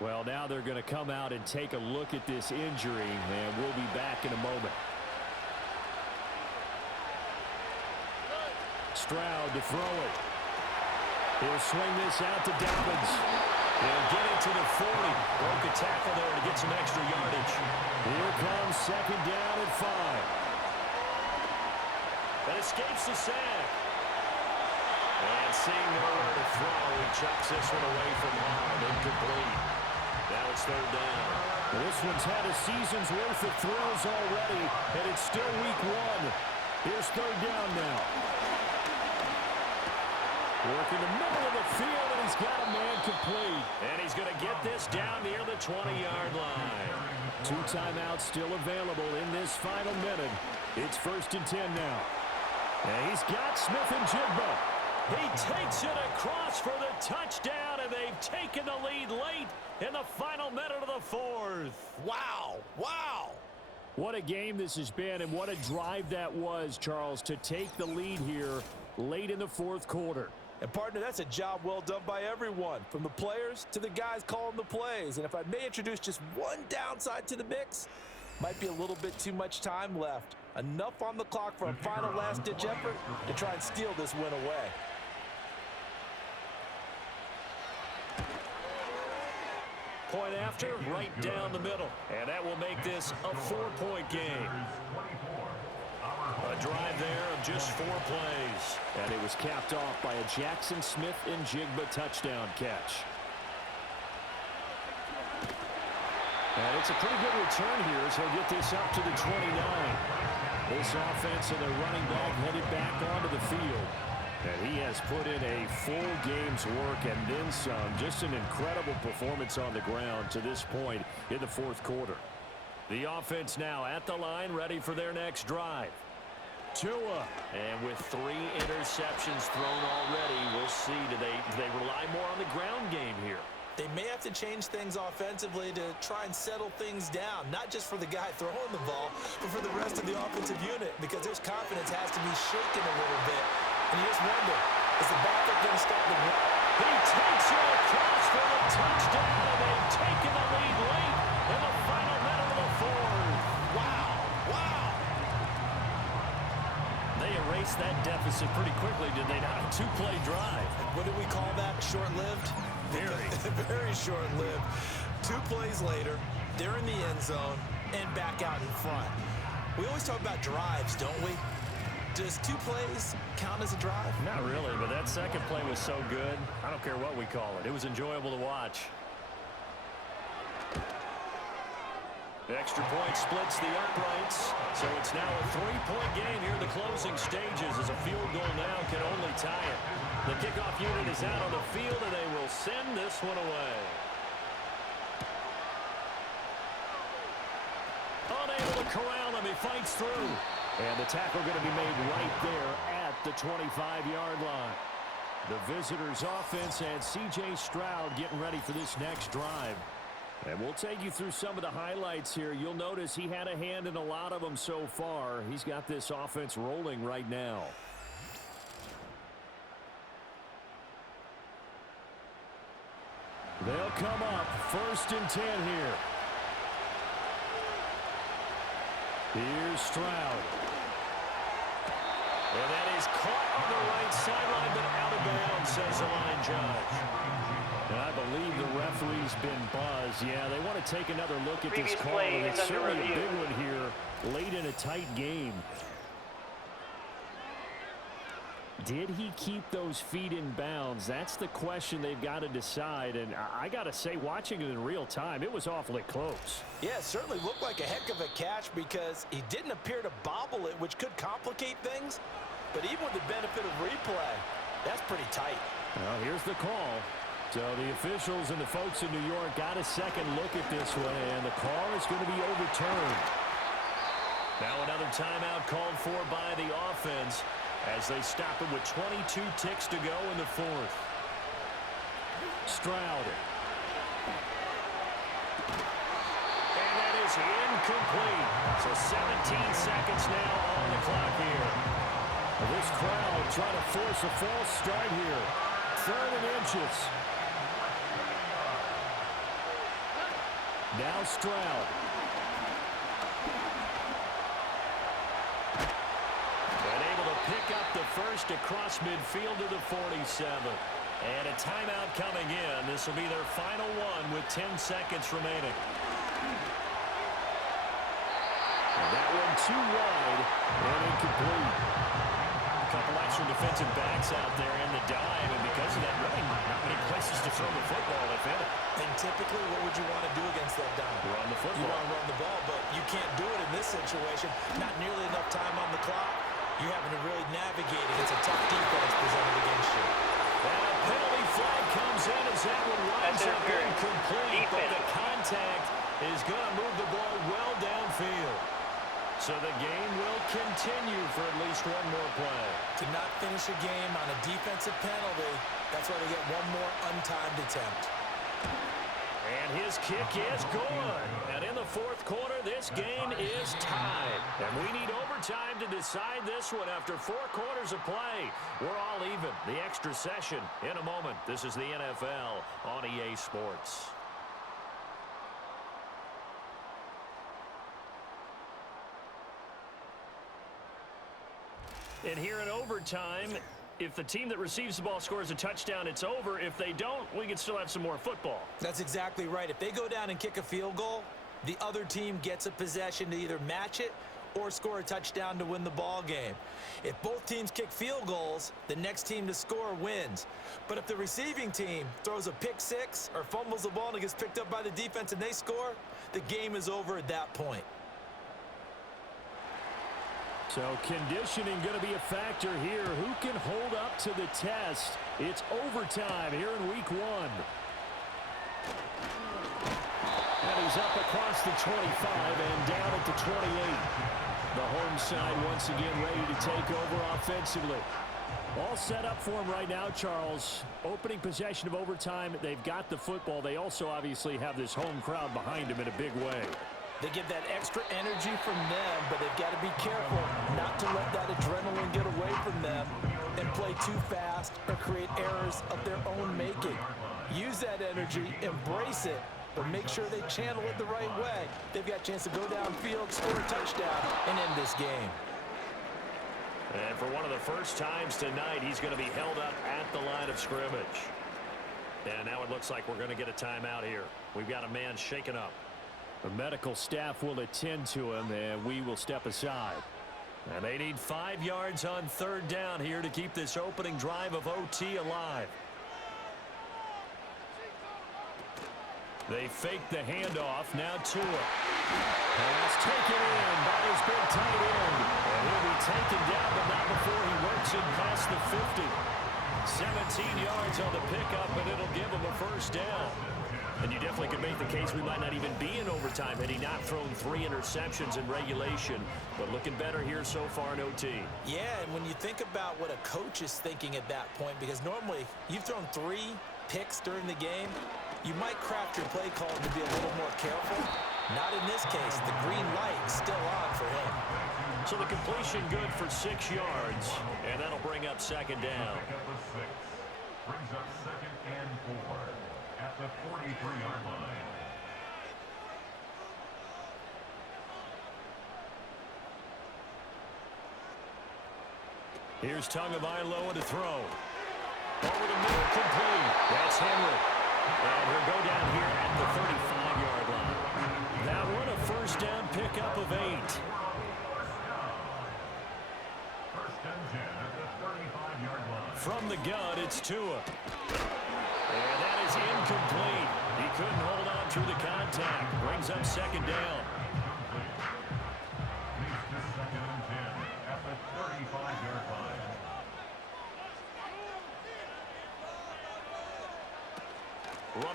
Well, now they're going to come out and take a look at this injury, and we'll be back in a moment. Stroud to throw it. He'll swing this out to Dobbins. He'll get it to the 40. Broke a tackle there to get some extra yardage. Here comes second down and 5. That escapes the sack. And seeing nowhere to throw, he chucks this one away from home. Incomplete. Now it's third down. Well, this one's had a season's worth of throws already, and it's still week 1. Here's third down now. Working the middle of the field, and he's got a man complete. And he's going to get this down near the 20-yard line. 2 timeouts still available in this final minute. It's first and 10 now. And he's got Smith and Jigba. He takes it across for the touchdown, and they've taken the lead late in the final minute of the 4th. Wow. Wow. What a game this has been, and what a drive that was, Charles, to take the lead here late in the 4th quarter. And, partner, that's a job well done by everyone, from the players to the guys calling the plays. And if I may introduce just one downside to the mix, might be a little bit too much time left. Enough on the clock for a final last-ditch effort to try and steal this win away. Point after, right down the middle. And that will make this a 4-point game. A drive there of just 4 plays. And it was capped off by a Jackson Smith and Jigba touchdown catch. And it's a pretty good return here as he'll get this up to the 29. This offense and their running back headed back onto the field. And he has put in a full game's work and then some. Just an incredible performance on the ground to this point in the 4th quarter. The offense now at the line, ready for their next drive. Tua. And with 3 interceptions thrown already, we'll see. Do they rely more on the ground game here? They may have to change things offensively to try and settle things down, not just for the guy throwing the ball, but for the rest of the offensive unit, because their confidence has to be shaken a little bit. And you just wonder, is the backup going to start the run? He takes it across for the touchdown, and they've taken the lead late in the final minute of the 4th. Wow, wow. They erased that deficit pretty quickly, did they not? A 2-play drive. What do we call that? Short-lived? Very. Very short-lived. 2 plays later, they're in the end zone and back out in front. We always talk about drives, don't we? Does 2 plays count as a drive? Not really, but that second play was so good. I don't care what we call it. It was enjoyable to watch. The extra point splits the uprights, so it's now a 3-point game here in the closing stages as a field goal now can only tie it. The kickoff unit is out on the field, and they will send this one away. Unable to corral him, he fights through. And the tackle going to be made right there at the 25-yard line. The visitors' offense and C.J. Stroud getting ready for this next drive. And we'll take you through some of the highlights here. You'll notice he had a hand in a lot of them so far. He's got this offense rolling right now. They'll come up first and 10 here. Here's Stroud. And that is caught on the right sideline, but out of bounds, says the line judge. And I believe the referee's been buzzed. Yeah, they want to take another look at this call, and it's certainly a big one here late in a tight game. Did he keep those feet in bounds? That's the question they've got to decide. And I got to say, watching it in real time, it was awfully close. Yeah, it certainly looked like a heck of a catch because he didn't appear to bobble it, which could complicate things. But even with the benefit of replay, that's pretty tight. Well, here's the call. So the officials and the folks in New York got a second look at this one, and the call is going to be overturned. Now another timeout called for by the offense as they stop it with 22 ticks to go in the fourth. Stroud. And that is incomplete. So 17 seconds now on the clock here. This crowd trying to force a false start here. 3rd and inches. Now Stroud. And able to pick up the first across midfield to the 47. And a timeout coming in. This will be their final one with 10 seconds remaining. And that one too wide and incomplete. A couple extra defensive backs out there in the dime, and because of that, really not many places to throw the football, if any. And typically, what would you want to do against that dime? Run the football. You want to run the ball, but you can't do it in this situation. Not nearly enough time on the clock. You're having to really navigate against a tough defense presented against you. And a penalty flag comes in as that one winds up incomplete, but the contact is going to move the ball well downfield. So the game will continue for at least one more play. To not finish a game on a defensive penalty, that's why they get one more untimed attempt. And his kick is good. And in the fourth quarter, this game is tied. And we need overtime to decide this one after 4 quarters of play. We're all even. The extra session in a moment. This is the NFL on EA Sports. And here in overtime, if the team that receives the ball scores a touchdown, it's over. If they don't, we can still have some more football. That's exactly right. If they go down and kick a field goal, the other team gets a possession to either match it or score a touchdown to win the ball game. If both teams kick field goals, the next team to score wins. But if the receiving team throws a pick six or fumbles the ball and it gets picked up by the defense and they score, the game is over at that point. So conditioning going to be a factor here. Who can hold up to the test? It's overtime here in week 1. And he's up across the 25 and down at the 28. The home side once again ready to take over offensively. All set up for him right now, Charles. Opening possession of overtime. They've got the football. They also obviously have this home crowd behind them in a big way. They get that extra energy from them, but they've got to be careful not to let that adrenaline get away from them and play too fast or create errors of their own making. Use that energy, embrace it, but make sure they channel it the right way. They've got a chance to go downfield, score a touchdown, and end this game. And for one of the first times tonight, he's going to be held up at the line of scrimmage. And now it looks like we're going to get a timeout here. We've got a man shaken up. The medical staff will attend to him, and we will step aside. And they need 5 yards on 3rd down here to keep this opening drive of OT alive. They fake the handoff. Now Tua. Pass taken in by his big tight end. And he'll be taken down, but not before he works in past the 50. 17 yards on the pickup, and it'll give him a first down. And you definitely could make the case we might not even be in overtime had he not thrown 3 interceptions in regulation. But looking better here so far in OT. Yeah, and when you think about what a coach is thinking at that point, because normally you've thrown 3 picks during the game, you might craft your play call to be a little more careful. Not in this case. The green light is still on for him. So the completion good for 6 yards, and that'll bring up 2nd down. Brings up 2nd and 4 at the 43-yard line. Here's Tagovailoa to throw. Over the middle, complete. That's Henry. And he'll go down here at the 35-yard line. That one a first down pickup of 8. First and 10 at the 35-yard line. From the gun, it's Tua. And that is incomplete. He couldn't hold on through the contact. Brings up 2nd down. Leads to 2nd and 10 at the 35-yard line.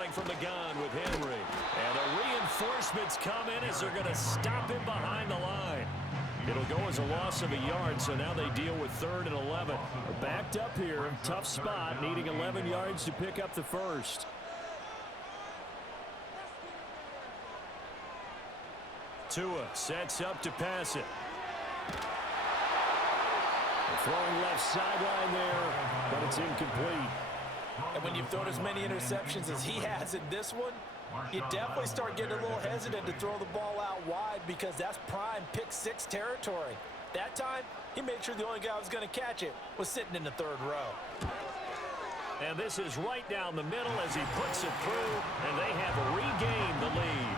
running from the gun with Henry. And the reinforcements come in as they're going to stop him behind the line. It'll go as a loss of a yard, so now they deal with 3rd and 11. They're backed up here. Tough spot, needing 11 yards to pick up the first. Tua sets up to pass it. Throwing left sideline there, but it's incomplete. And when you've thrown as many interceptions as he has in this one, you definitely start getting a little hesitant to throw the ball out wide because that's prime pick 6 territory. That time, he made sure the only guy who was going to catch it was sitting in the 3rd row. And this is right down the middle as he puts it through, and they have regained the lead.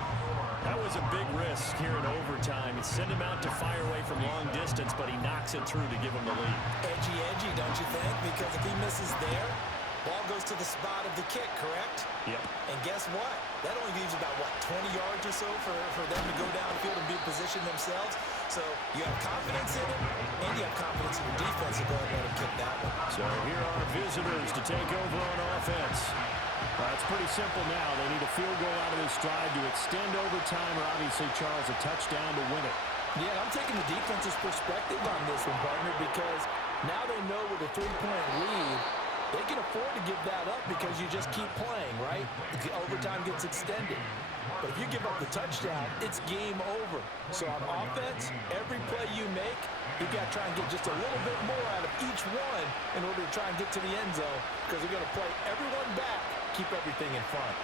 That was a big risk here in overtime. It sent him out to fire away from long distance, but he knocks it through to give him the lead. Edgy, don't you think? Because if he misses there, ball goes to the spot of the kick, correct? Yep. And guess what? That only leaves about, 20 yards or so for them to go downfield and be in position themselves. So you have confidence in it, and you have confidence in your defense to go ahead and let him kick that one. So here are visitors to take over on offense. It's pretty simple now. They need a field goal out of this drive to extend overtime, or obviously, Charles, a touchdown to win it. Yeah, I'm taking the defense's perspective on this one, partner, because now they know with a 3-point lead, they can afford to give that up because you just keep playing, right? The overtime gets extended. But if you give up the touchdown, it's game over. So on offense, every play you make, you've got to try and get just a little bit more out of each one in order to try and get to the end zone because they're going to play everyone back, keep everything in front.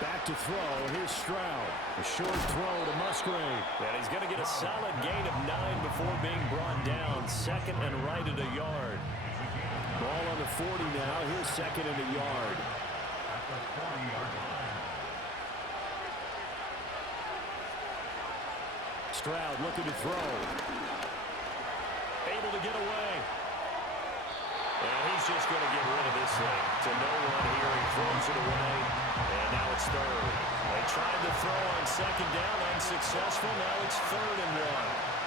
Back to throw. Here's Stroud. A short throw to Musgrave. And he's going to get a solid gain of 9 before being brought down. 2nd and right at a yard. Ball on the 40 now. Here's 2nd and a yard. At the 40-yard line. Stroud looking to throw. Able to get away. And he's just going to get rid of this thing. To no one here. He throws it away. And now it's 3rd. They tried to throw on 2nd down. Unsuccessful. Now it's 3rd and 1.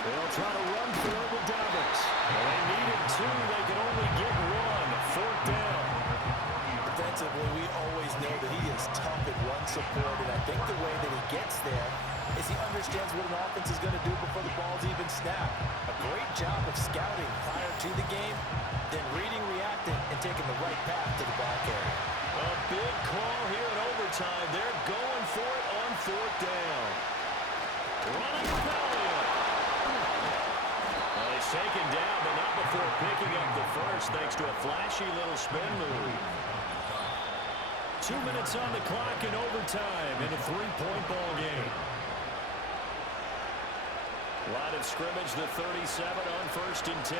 They'll try to run for it with Dobbins. Well, they needed 2. They can only get 1. 4th down. Defensively, we always know that he is tough at run support, and I think the way that he gets there is he understands what an offense is going to do before the ball's even snapped. A great job of scouting prior to the game, then reading, reacting, and taking the right path to the ball carrier. A big call here in overtime. They're going for it on 4th down. Running Valiant. Well, he's taken down, but not before picking up the first, thanks to a flashy little spin move. 2 minutes on the clock in overtime in a 3-point ball game. Line of scrimmage, the 37 on 1st and 10.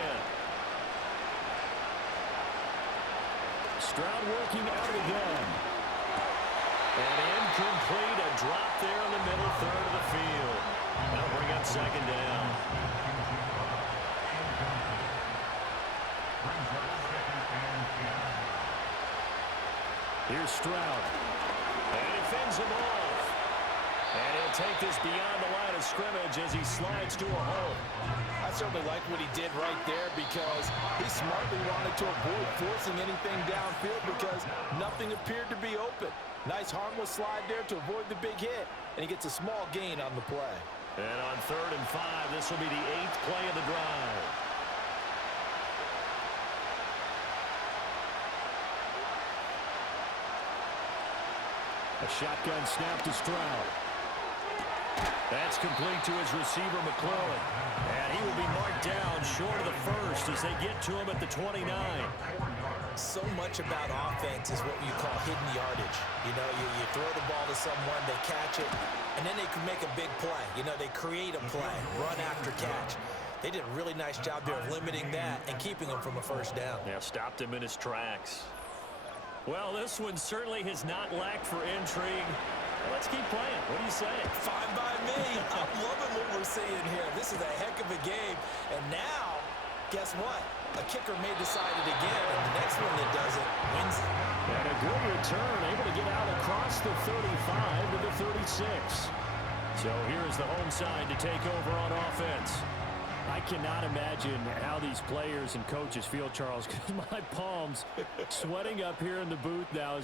Stroud working out of the gun. And incomplete, a drop there in the middle 3rd of the field. That'll bring up 2nd down. Here's Stroud. And he fends him off. And he'll take this beyond the line of scrimmage as he slides to a hole. I certainly like what he did right there because he smartly wanted to avoid forcing anything downfield because nothing appeared to be open. Nice harmless slide there to avoid the big hit, and he gets a small gain on the play. And on 3rd and 5, this will be the 8th play of the drive. A shotgun snap to Stroud. That's complete to his receiver, McClellan. And he will be marked down short of the first as they get to him at the 29. So much about offense is what you call hidden yardage. You know, you throw the ball to someone, they catch it, and then they can make a big play. You know, they create a play, run after catch. They did a really nice job there of limiting that and keeping him from a first down. Yeah, stopped him in his tracks. Well, this one certainly has not lacked for intrigue. Let's keep playing. What do you say? Fine by me. I'm loving what we're seeing here. This is a heck of a game. And now, guess what? A kicker may decide it again, and the next one that does it wins it. And a good return, able to get out across the 35 to the 36. So here's the home side to take over on offense. I cannot imagine how these players and coaches feel, Charles, because my palms sweating up here in the booth now.